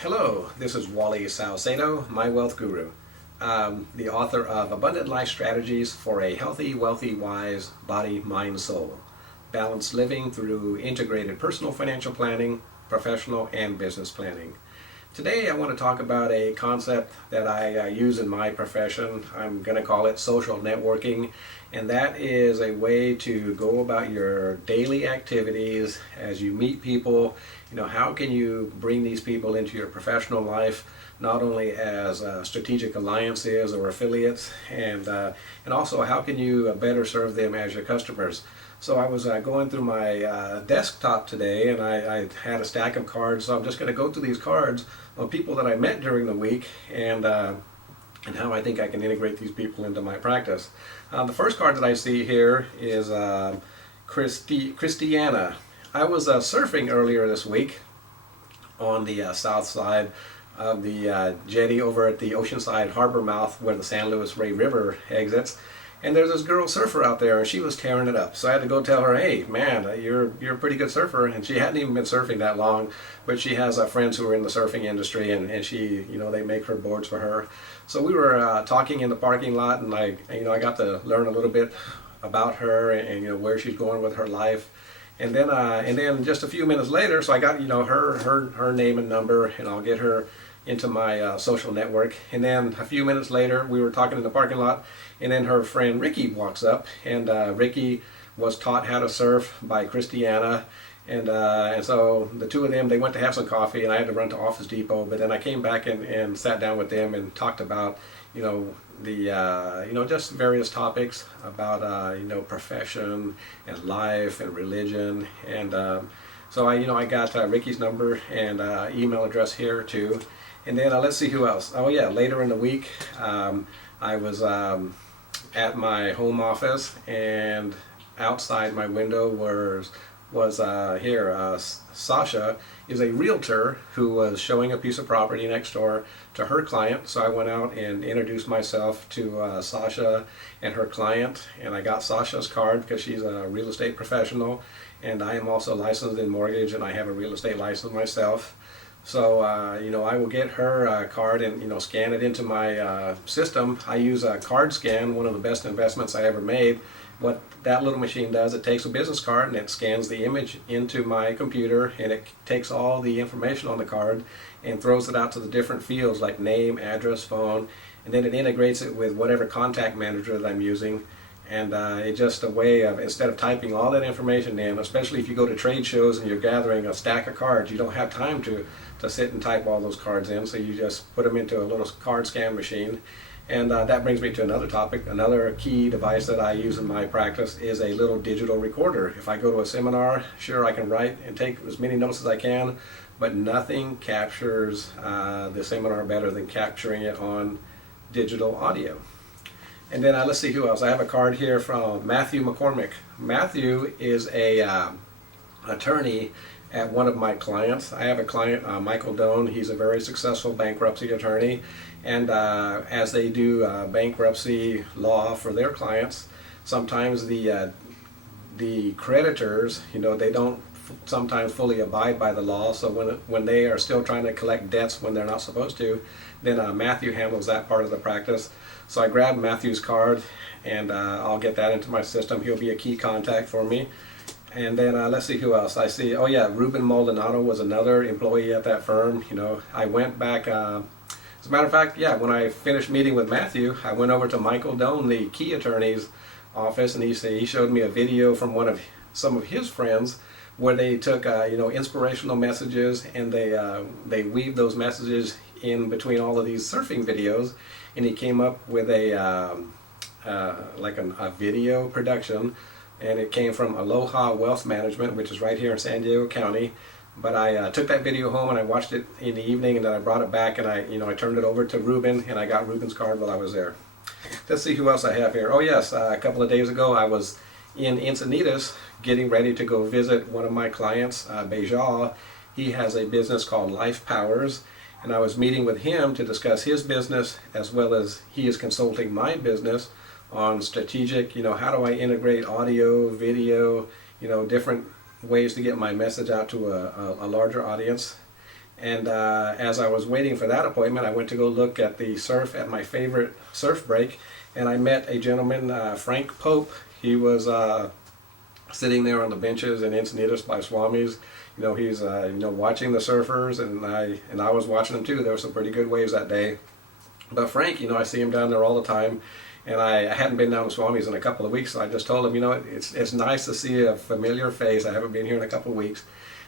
Hello, this is Wally Salcedo, my wealth guru, the author of Abundant Life Strategies for a Healthy, Wealthy, Wise Body, Mind, Soul. Balanced living through integrated personal financial planning, professional, and business planning. Today I want to talk about a concept that I use in my profession. I'm going to call it social networking, and that is a way to go about your daily activities as you meet people. How can you bring these people into your professional life, not only as strategic alliances or affiliates, and also how can you better serve them as your customers. So I was going through my desktop today, and I had a stack of cards. So I'm just going to go through these cards of people that I met during the week, and how I think I can integrate these people into my practice. The first card that I see here is Christiana. I was surfing earlier this week on the south side of the jetty over at the Oceanside Harbor mouth where the San Luis Rey River exits. And there's this girl surfer out there, and she was tearing it up. So I had to go tell her, "Hey, man, you're a pretty good surfer." And she hadn't even been surfing that long, but she has friends who are in the surfing industry, and she, they make her boards for her. So we were talking in the parking lot, and I got to learn a little bit about her and where she's going with her life. And then just a few minutes later, so I got her name and number, and I'll get her into my social network. And then a few minutes later, we were talking in the parking lot, and then her friend Ricky walks up, and Ricky was taught how to surf by Christiana, and so the two of them, they went to have some coffee, and I had to run to Office Depot. But then I came back and sat down with them and talked about the just various topics about profession and life and religion. And so I got Ricky's number and email address here too. And then let's see who else. Oh yeah, later in the week, I was at my home office, and outside my window was Sasha is a realtor who was showing a piece of property next door to her client. So I went out and introduced myself to Sasha and her client, and I got Sasha's card because she's a real estate professional, and I am also licensed in mortgage, and I have a real estate license myself. So I will get her card and scan it into my system. I use a Card Scan, one of the best investments I ever made. What that little machine does, it takes a business card and it scans the image into my computer, and it takes all the information on the card and throws it out to the different fields like name, address, phone, and then it integrates it with whatever contact manager that I'm using. And it's just a way of, instead of typing all that information in, especially if you go to trade shows and you're gathering a stack of cards, you don't have time to sit and type all those cards in, so you just put them into a little card scan machine. And that brings me to another topic. Another key device that I use in my practice is a little digital recorder. If I go to a seminar, sure, I can write and take as many notes as I can, but nothing captures the seminar better than capturing it on digital audio. And then let's see who else. I have a card here from Matthew McCormick. Matthew is a attorney at one of my clients. I have a client, Michael Doan. He's a very successful bankruptcy attorney, and as they do bankruptcy law for their clients, sometimes the creditors, they don't sometimes fully abide by the law. So when they are still trying to collect debts when they're not supposed to, then Matthew handles that part of the practice. So I grabbed Matthew's card, and I'll get that into my system. He'll be a key contact for me. And then let's see who else. I see, oh yeah, Ruben Maldonado was another employee at that firm. I went back, as a matter of fact, yeah, when I finished meeting with Matthew, I went over to Michael Doan, the key attorney's office, and he showed me a video from some of his friends where they took inspirational messages, and they weaved those messages in between all of these surfing videos, and he came up with a video production, and it came from Aloha Wealth Management, which is right here in San Diego County. But I took that video home and I watched it in the evening, and then I brought it back, and I turned it over to Ruben, and I got Ruben's card while I was there. Let's see who else I have here. Oh yes, a couple of days ago I was in Encinitas getting ready to go visit one of my clients, Bejal. He has a business called Life Powers, and I was meeting with him to discuss his business, as well as he is consulting my business on strategic, how do I integrate audio, video, different ways to get my message out to a larger audience. And as I was waiting for that appointment, I went to go look at the surf at my favorite surf break, and I met a gentleman, Frank Pope. He was sitting there on the benches in Encinitas by Swami's. He's watching the surfers, and I was watching them too. There were some pretty good waves that day. But Frank, I see him down there all the time, and I hadn't been down to Swami's in a couple of weeks, so I just told him, it's nice to see a familiar face. I haven't been here in a couple of weeks.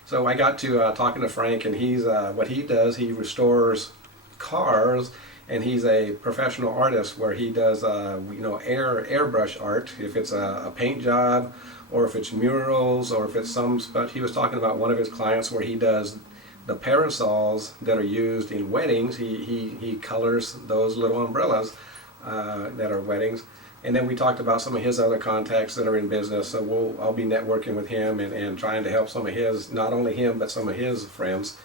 So I got to talking to Frank, and he's what he does, he restores cars, and he's a professional artist where he does airbrush art. If it's a paint job, or if it's murals, or if it's but he was talking about one of his clients where he does the parasols that are used in weddings. He colors those little umbrellas that are weddings. And then we talked about some of his other contacts that are in business. So I'll be networking with him and trying to help some of his, not only him, but some of his friends.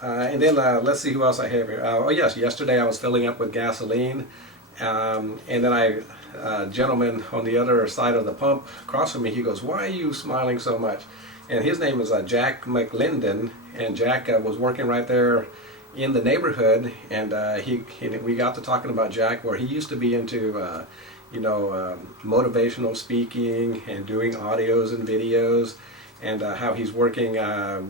And then let's see who else I have here. Oh yes, yesterday I was filling up with gasoline. And then a gentleman on the other side of the pump across from me, he goes, "Why are you smiling so much?" And his name is Jack McLinden, and Jack was working right there in the neighborhood, and we got to talking about Jack, where he used to be into motivational speaking and doing audios and videos, and how he's working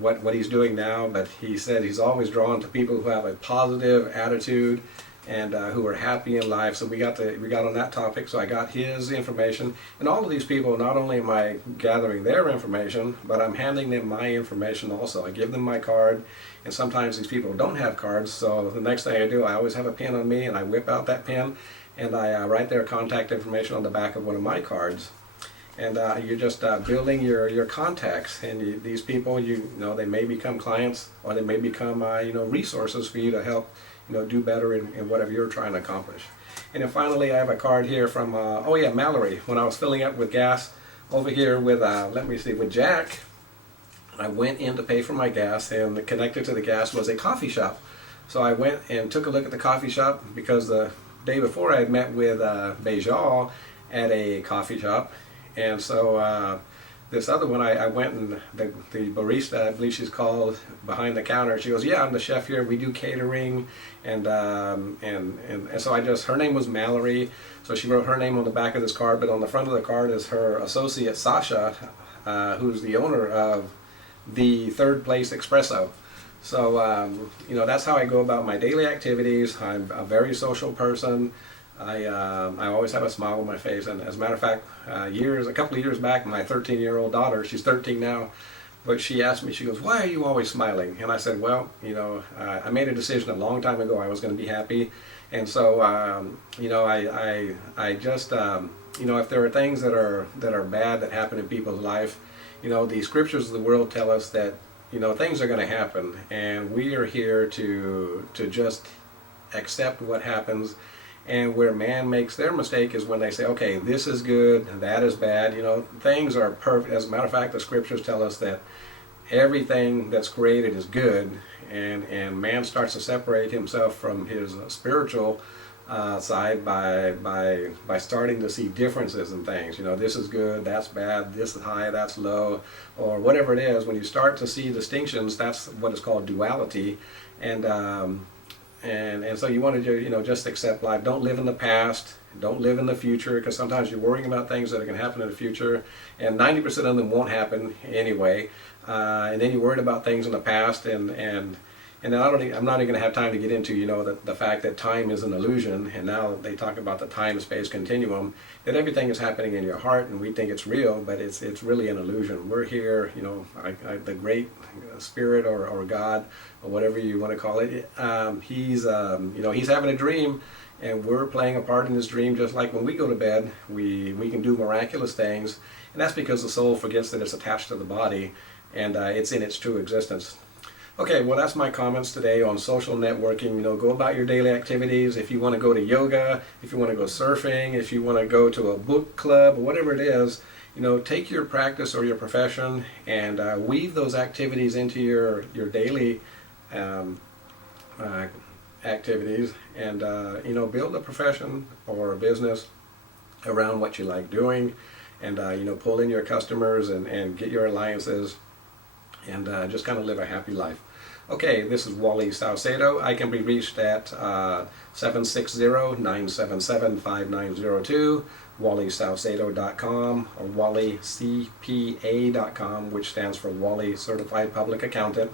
what he's doing now. But he said he's always drawn to people who have a positive attitude and who are happy in life. So we got on that topic. So I got his information, and all of these people, not only am I gathering their information, but I'm handing them my information also. I give them my card, and sometimes these people don't have cards. So the next thing I do, I always have a pen on me, and I whip out that pen, and I write their contact information on the back of one of my cards. And you're just building your contacts, and these people, they may become clients, or they may become resources for you to help do better in whatever you're trying to accomplish. And then finally, I have a card here from Mallory. When I was filling up with gas over here with with Jack, I went in to pay for my gas, and connected to the gas was a coffee shop. So I went and took a look at the coffee shop, because the day before I had met with Bejal at a coffee shop. And so this other one, I went, and the barista, I believe she's called, behind the counter, she goes, "Yeah, I'm the chef here. We do catering," and so her name was Mallory. So she wrote her name on the back of this card, but on the front of the card is her associate Sasha, who's the owner of the Third Place Espresso. So that's how I go about my daily activities. I'm a very social person. I always have a smile on my face, and as a matter of fact, a couple of years back, my 13-year-old daughter, she's 13 now, but she asked me, she goes, "Why are you always smiling?" And I said, well, I made a decision a long time ago I was going to be happy, and so I just if there are things that are bad that happen in people's life, the scriptures of the world tell us that things are going to happen, and we are here to just accept what happens. And where man makes their mistake is when they say, okay, this is good, that is bad. Things are perfect. As a matter of fact, the scriptures tell us that everything that's created is good, and man starts to separate himself from his spiritual side by starting to see differences in things. This is good, that's bad, this is high, that's low, or whatever it is. When you start to see distinctions, that's what is called duality. And so you want to just accept life. Don't live in the past. Don't live in the future, because sometimes you're worrying about things that are going to happen in the future, and 90% of them won't happen anyway. And then you're worried about things in the past, and then I'm not even going to have time to get into the fact that time is an illusion. And now they talk about the time-space continuum, that everything is happening in your heart, and we think it's real, but it's really an illusion. We're here, the great spirit or God, or whatever you want to call it. He's having a dream, and we're playing a part in his dream. Just like when we go to bed, we can do miraculous things, and that's because the soul forgets that it's attached to the body, and it's in its true existence. Okay, well, that's my comments today on social networking. Go about your daily activities. If you want to go to yoga, if you want to go surfing, if you want to go to a book club, or whatever it is, take your practice or your profession and weave those activities into your daily activities, and build a profession or a business around what you like doing, and pull in your customers and get your alliances, and just kind of live a happy life. Okay, this is Wally Salcedo. I can be reached at 760-977-5902, wallysalcedo.com, or wallycpa.com, which stands for Wally Certified Public Accountant.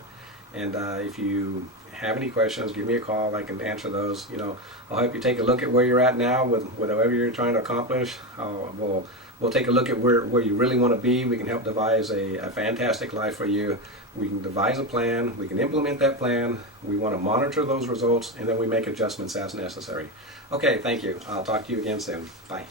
And if you have any questions, give me a call. I can answer those. You know, I'll help you take a look at where you're at now with whatever you're trying to accomplish. We'll take a look at where you really want to be. We can help devise a fantastic life for you. We can devise a plan. We can implement that plan. We want to monitor those results, and then we make adjustments as necessary. Okay, thank you. I'll talk to you again soon. Bye.